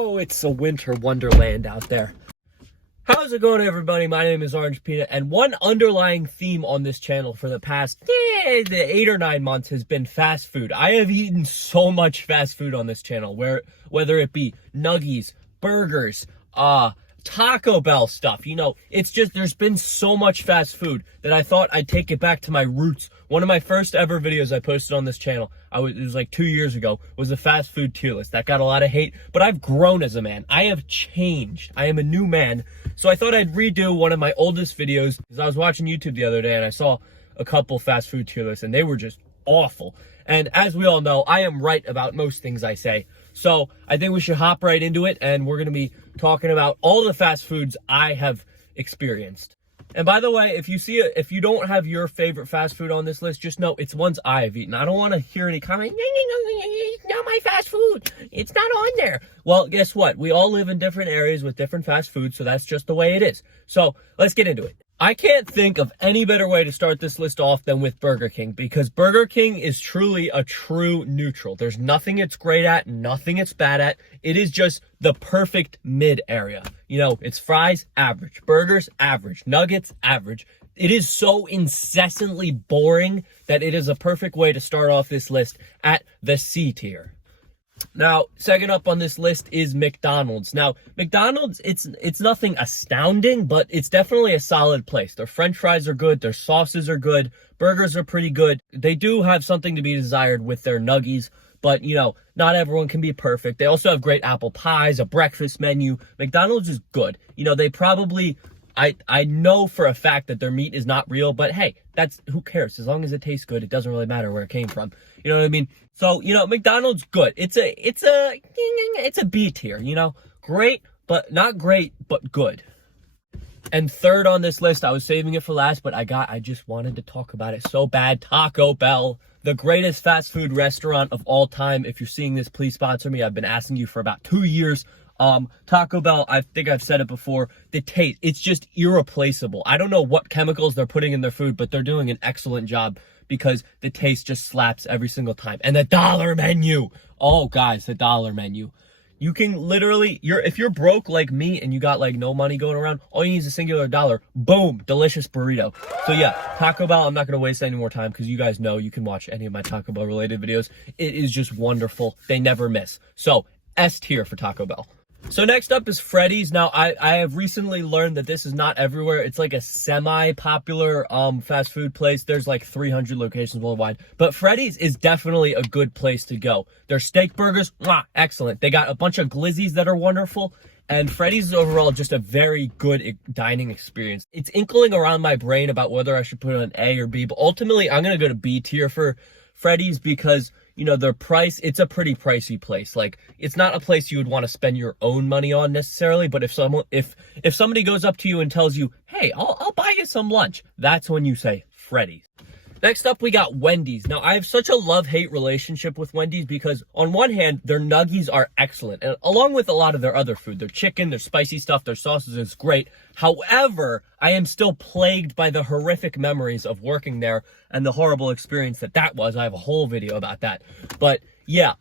Oh, it's a winter wonderland out there. How's it going, everybody? My name is Orangepeanut, and one underlying theme on this channel for the past 8 or 9 months has been fast food. I have eaten so much fast food on this channel, whether it be nuggies, burgers, Taco Bell stuff. You know, it's just, there's been so much fast food that I thought I'd take it back to my roots. One of my first ever videos I posted on this channel, it was like 2 years ago, was a fast food tier list. That got a lot of hate, but I've grown as a man. I have changed. I am a new man. So I thought I'd redo one of my oldest videos, because I was watching YouTube the other day and I saw a couple fast food tier lists and they were just awful. And as we all know, I am right about most things I say. So I think we should hop right into it, and we're going to be talking about all the fast foods I have experienced. And by the way, if you don't have your favorite fast food on this list, just know it's ones I have eaten. I don't want to hear any comment, it's not my fast food, it's not on there. Well, guess what? We all live in different areas with different fast foods, so that's just the way it is. So let's get into it. I can't think of any better way to start this list off than with Burger King, because Burger King is truly a true neutral. There's nothing it's great at, nothing it's bad at. It is just the perfect mid area. You know, it's fries, average. Burgers, average. Nuggets, average. It is so incessantly boring that it is a perfect way to start off this list at the C tier. Now, second up on this list is McDonald's. Now, McDonald's, it's nothing astounding, but it's definitely a solid place. Their French fries are good, their sauces are good, burgers are pretty good. They do have something to be desired with their nuggies, but, you know, not everyone can be perfect. They also have great apple pies, a breakfast menu. McDonald's is good. You know, they probably... I know for a fact that their meat is not real, but hey, who cares? As long as it tastes good, it doesn't really matter where it came from. You know what I mean? So, you know, McDonald's good. It's a B tier, you know? Great, but not great, but good. And third on this list, I was saving it for last, but I just wanted to talk about it so bad. Taco Bell, the greatest fast food restaurant of all time. If you're seeing this, please sponsor me. I've been asking you for about 2 years. Taco Bell, I think I've said it before, the taste, it's just irreplaceable. I don't know what chemicals they're putting in their food, but they're doing an excellent job because the taste just slaps every single time. And the dollar menu. Oh, guys, the dollar menu. You can literally, if you're broke like me and you got like no money going around, all you need is a singular dollar. Boom, delicious burrito. So yeah, Taco Bell, I'm not going to waste any more time because you guys know you can watch any of my Taco Bell related videos. It is just wonderful. They never miss. So S tier for Taco Bell. So next up is Freddys. Now, I have recently learned that this is not everywhere. It's like a semi-popular fast food place. There's like 300 locations worldwide. But Freddys is definitely a good place to go. Their steak burgers, excellent. They got a bunch of glizzies that are wonderful. And Freddys is overall just a very good dining experience. It's inkling around my brain about whether I should put it on A or B. But ultimately, I'm going to go to B tier for Freddys because, you know, their price, it's a pretty pricey place. Like, it's not a place you would want to spend your own money on necessarily, but if somebody goes up to you and tells you, hey, I'll buy you some lunch, that's when you say Freddys. Next up, we got Wendys. Now, I have such a love-hate relationship with Wendys because, on one hand, their nuggies are excellent, and along with a lot of their other food. Their chicken, their spicy stuff, their sauces is great. However, I am still plagued by the horrific memories of working there and the horrible experience that was. I have a whole video about that. But, yeah,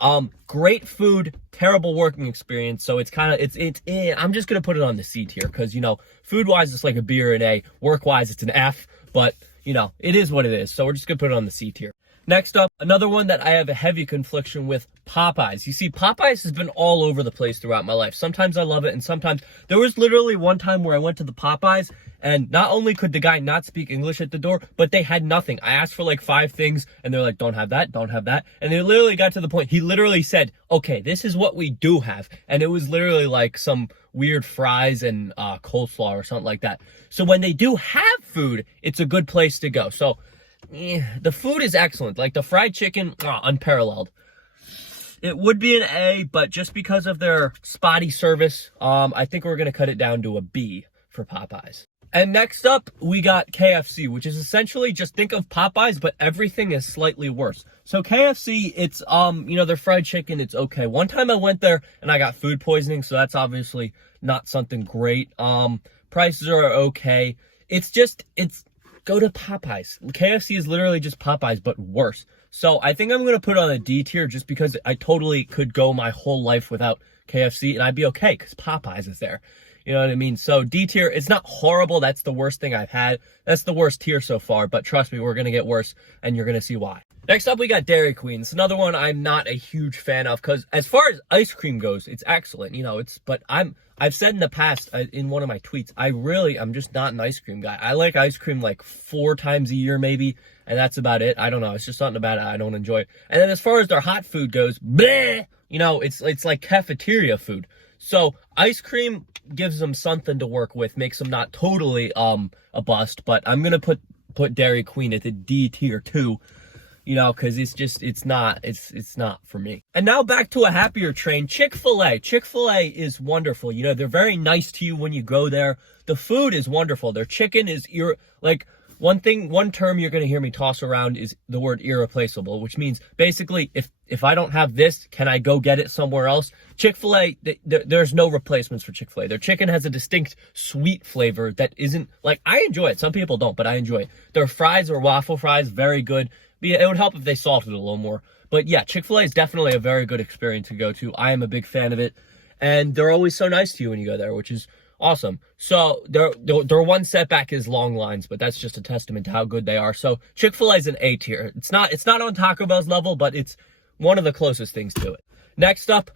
great food, terrible working experience, so it's kind of, I'm just going to put it on the C tier because, you know, food-wise, it's like a B or an A. Work-wise, it's an F, but... you know, it is what it is, so we're just gonna put it on the C tier. Next up, another one that I have a heavy confliction with, Popeyes. You see, Popeyes has been all over the place throughout my life. Sometimes I love it, and sometimes... there was literally one time where I went to the Popeyes, and not only could the guy not speak English at the door, but they had nothing. I asked for like 5 things, and they're like, don't have that, don't have that. And they literally got to the point, he literally said, okay, this is what we do have. And it was literally like some weird fries and coleslaw or something like that. So when they do have food, it's a good place to go. So the food is excellent. Like the fried chicken, unparalleled. It would be an A, but just because of their spotty service, I think we're going to cut it down to a B for Popeyes. And next up, we got KFC, which is essentially just think of Popeyes, but everything is slightly worse. So KFC, it's, you know, their fried chicken, it's okay. One time I went there and I got food poisoning, so that's obviously not something great. Prices are okay. Go to Popeyes. KFC is literally just Popeyes, but worse. So I think I'm going to put it on a D tier just because I totally could go my whole life without KFC, and I'd be okay because Popeyes is there. You know what I mean? So D tier, it's not horrible. That's the worst thing I've had. That's the worst tier so far, but trust me, we're going to get worse, and you're going to see why. Next up, we got Dairy Queen. It's another one I'm not a huge fan of because as far as ice cream goes, it's excellent. You know, but I've said in the past in one of my tweets, I'm just not an ice cream guy. I like ice cream like 4 times a year maybe, and that's about it. I don't know. It's just something about it I don't enjoy. And then as far as their hot food goes, bleh, you know, it's like cafeteria food. So ice cream gives them something to work with, makes them not totally a bust, but I'm gonna put Dairy Queen at the D tier too. You know, because it's not for me. And now back to a happier train, Chick-fil-A. Chick-fil-A is wonderful. You know, they're very nice to you when you go there. The food is wonderful. Their chicken is, one term you're going to hear me toss around is the word irreplaceable, which means basically if I don't have this, can I go get it somewhere else? Chick-fil-A, there's no replacements for Chick-fil-A. Their chicken has a distinct sweet flavor that isn't, I enjoy it. Some people don't, but I enjoy it. Their fries are waffle fries, very good. But yeah, it would help if they salted it a little more. But yeah, Chick-fil-A is definitely a very good experience to go to. I am a big fan of it. And they're always so nice to you when you go there, which is awesome. So their one setback is long lines, but that's just a testament to how good they are. So Chick-fil-A is an A tier. It's not on Taco Bell's level, but it's one of the closest things to it. Next up,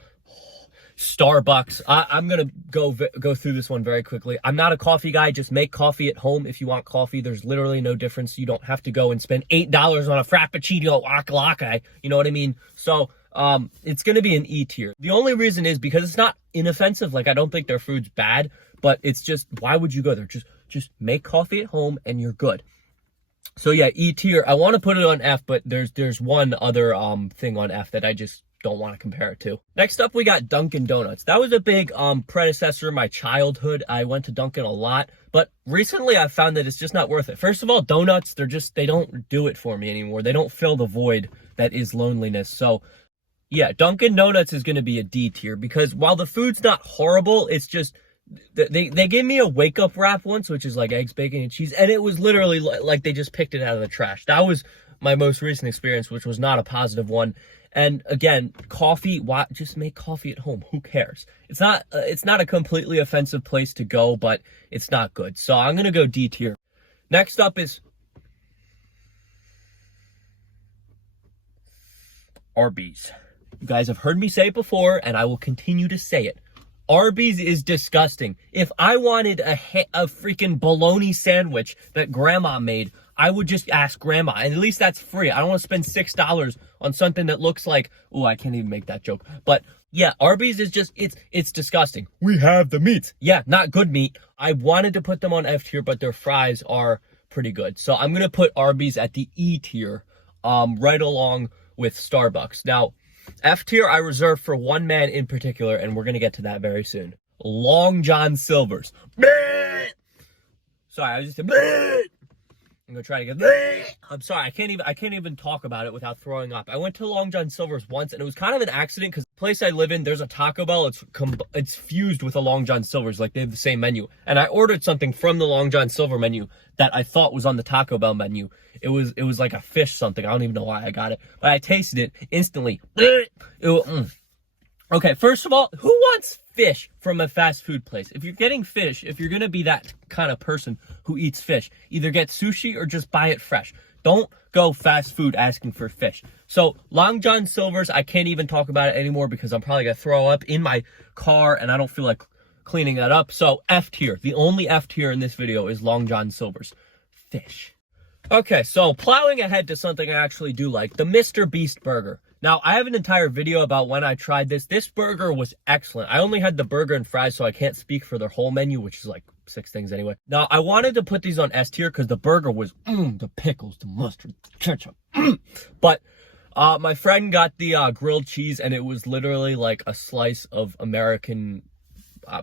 Starbucks. I'm gonna go through this one very quickly. I'm not a coffee guy. Just make coffee at home if you want coffee. There's literally no difference. You don't have to go and spend $8 on a frappuccino latte. You know what I mean? So it's gonna be an E tier. The only reason is because it's not inoffensive. I don't think their food's bad, but it's just, why would you go there? Just make coffee at home and you're good. So yeah, E tier. I want to put it on F, but there's one other thing on F that I just don't want to compare it to. Next up, we got Dunkin Donuts. That was a big predecessor in my childhood. I went to Dunkin a lot, but recently I found that it's just not worth it. First of all, donuts, they don't do it for me anymore. They don't fill the void that is loneliness. So yeah, Dunkin Donuts is going to be a D tier because while the food's not horrible, it's just, they gave me a wake up wrap once, which is like eggs, bacon, and cheese, and it was literally like they just picked it out of the trash. That was my most recent experience, which was not a positive one. And again, coffee, just make coffee at home. Who cares? It's not a completely offensive place to go, but it's not good. So I'm going to go D tier. Next up is Arbys. You guys have heard me say it before, and I will continue to say it. Arbys is disgusting. If I wanted a freaking bologna sandwich that grandma made, I would just ask grandma, and at least that's free. I don't want to spend $6 on something that looks like, oh, I can't even make that joke. But yeah, Arbys is just, it's disgusting. We have the meats. Yeah, not good meat. I wanted to put them on F tier, but their fries are pretty good. So I'm going to put Arbys at the E tier, right along with Starbucks. Now, F tier I reserve for one man in particular, and we're going to get to that very soon. Long John Silver's. Sorry, I just said, I'm gonna try to get. I'm sorry, I can't even talk about it without throwing up. I went to Long John Silver's once, and it was kind of an accident because the place I live in, there's a Taco Bell. It's fused with a Long John Silver's, like they have the same menu. And I ordered something from the Long John Silver menu that I thought was on the Taco Bell menu. It was like a fish something. I don't even know why I got it, but I tasted it instantly. Okay, first of all, who wants fish from a fast food place? If you're getting fish, if you're going to be that kind of person who eats fish, either get sushi or just buy it fresh. Don't go fast food asking for fish. So Long John Silver's, I can't even talk about it anymore because I'm probably going to throw up in my car and I don't feel like cleaning that up. So F tier. The only F tier in this video is Long John Silver's. Fish. Okay, so plowing ahead to something I actually do like, the Mr. Beast burger. Now, I have an entire video about when I tried this. This burger was excellent. I only had the burger and fries, so I can't speak for their whole menu, which is like 6 things anyway. Now, I wanted to put these on S tier because the burger was, the pickles, the mustard, the ketchup, But my friend got the grilled cheese, and it was literally like a slice of American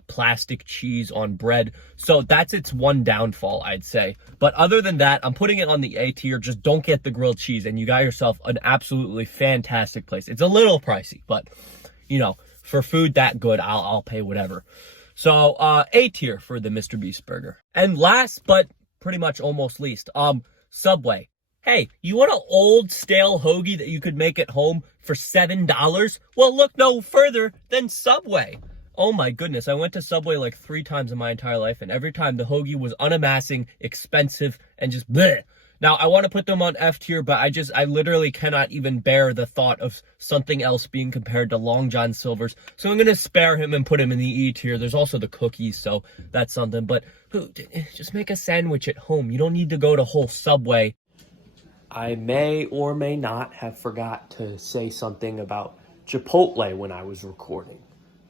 plastic cheese on bread. So that's its one downfall, I'd say. But other than that, I'm putting it on the A tier. Just don't get the grilled cheese and you got yourself an absolutely fantastic place. It's a little pricey, but you know, for food that good, I'll pay whatever. So A tier for the Mr. Beast burger. And last but pretty much almost least, Subway. Hey, you want an old stale hoagie that you could make at home for $7? Well, look no further than Subway. Oh my goodness, I went to Subway like 3 times in my entire life, and every time the hoagie was unamassing, expensive, and just bleh. Now, I want to put them on F tier, but I literally cannot even bear the thought of something else being compared to Long John Silver's. So I'm going to spare him and put him in the E tier. There's also the cookies, so that's something. But just make a sandwich at home. You don't need to go to whole Subway. I may or may not have forgot to say something about Chipotle when I was recording.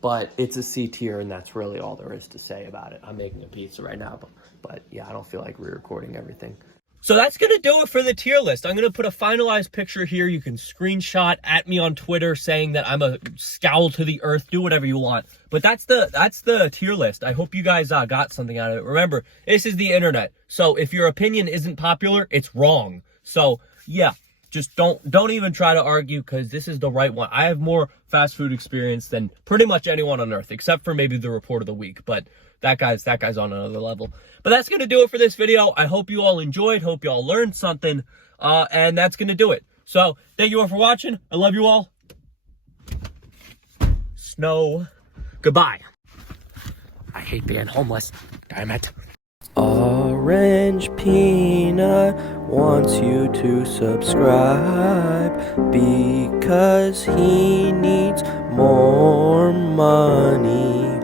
But it's a C tier, and that's really all there is to say about it. I'm making a pizza right now, but yeah, I don't feel like re-recording everything. So that's going to do it for the tier list. I'm going to put a finalized picture here. You can screenshot at me on Twitter saying that I'm a scowl to the earth. Do whatever you want. But that's the tier list. I hope you guys got something out of it. Remember, this is the internet. So if your opinion isn't popular, it's wrong. So yeah, just don't even try to argue, because this is the right one. I have more fast food experience than pretty much anyone on earth, except for maybe the report of the week. But that guy's on another level. But that's going to do it for this video. I hope you all enjoyed. Hope you all learned something. And that's going to do it. So thank you all for watching. I love you all. Snow. Goodbye. I hate being homeless. Damn it. Orange Peanut wants you to subscribe because he needs more money.